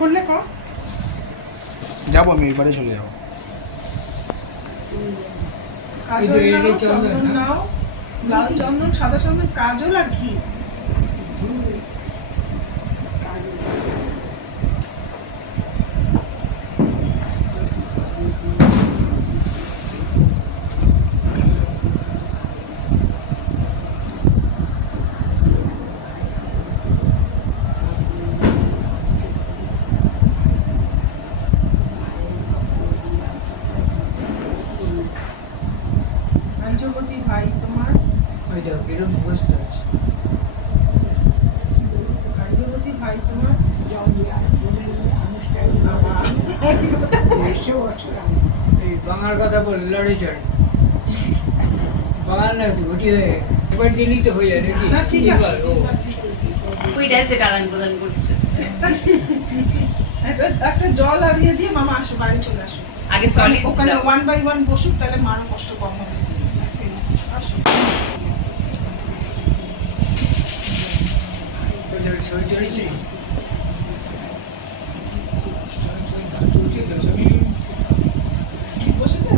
করলে কর। যাবো আমি এবারে চলে যাবো। কাজল নাও, চন্দন নাও, লাল চন্দন, সাদা চন্দন, কাজল আর ঘি। জগতী ভাই তোমার, ওই দেখো কিরম অবস্থা আছে। জগতী ভাই তোমার এই বাংলার কথা বলে লড়ে চড়ে বাঙাল না ঘটি হয়ে এবার দিলি তো হয়ে যায় নাকি? না ঠিক আছে। ওই ড্যান্সে আদান প্রদান করছে। একটা জল হারিয়ে দিয়ে মামা আসো, বাড়ি চলে আসো। আগে সলিড ওখানে 1 by 1 বসুক, তাহলে মারও কষ্ট কম হবে। আসো। ছবি চলেছি ঠিক বসেছে?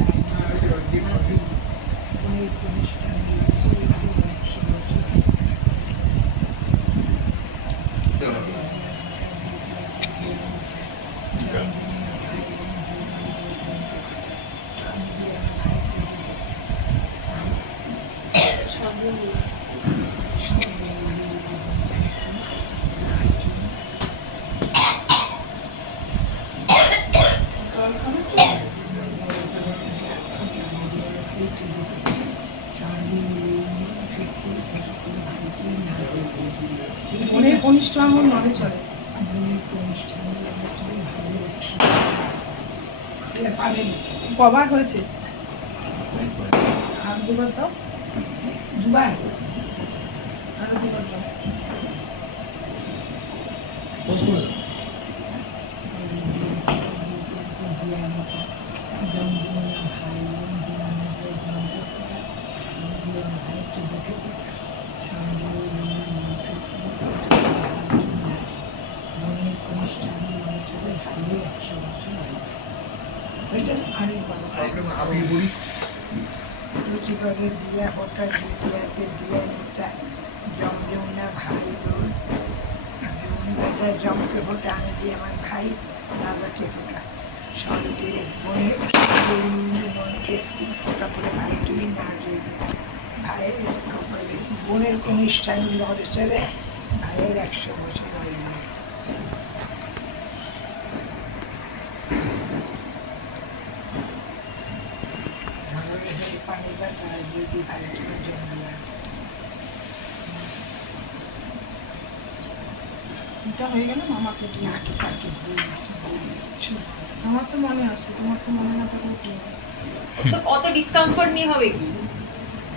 বোনের কনিষ্ঠ আঙুল নড়ে চলে। কবার হয়েছে? আর দুবার দাও, দুবার আরো দুবার দাও। দুটিভাগে দিয়া ওটা দ্বিতীয়াতে দিয়া নিতা জম যমুনা ভাই বোন দাদা জমকে ফোটা আমি দিয়ে আমার ভাই দাদাকে ফোটা সঙ্গে বোনের মনকে ফোটা পরে ভাই তুই না দিয়ে ভাইয়ের কপালে বোনের কনিষ্ঠান লড়ে চলে ভাইয়ের 100 বছর হয় পানি বাটা যদি ভাইয়ের জন্য এটা হয়ে গেল মামাকে দিয়ে। নাকি কাকে আমার তো মনে আছে, তোমার তো মনে না থাকলে কি হবে? তো কত ডিসকমফর্ট নিয়ে হবে কি?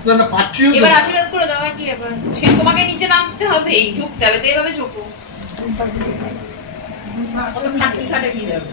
না না পাচ্ছিও তো। এবার আশীর্বাদ করে দাও, আর কি ব্যাপার? সে তোমাকে নিচে নামতে হবেই, ঝুঁকতে হবে, তো এভাবে ঝুঁকো। তুমি পারবে খাটি খাটা কি যাবে?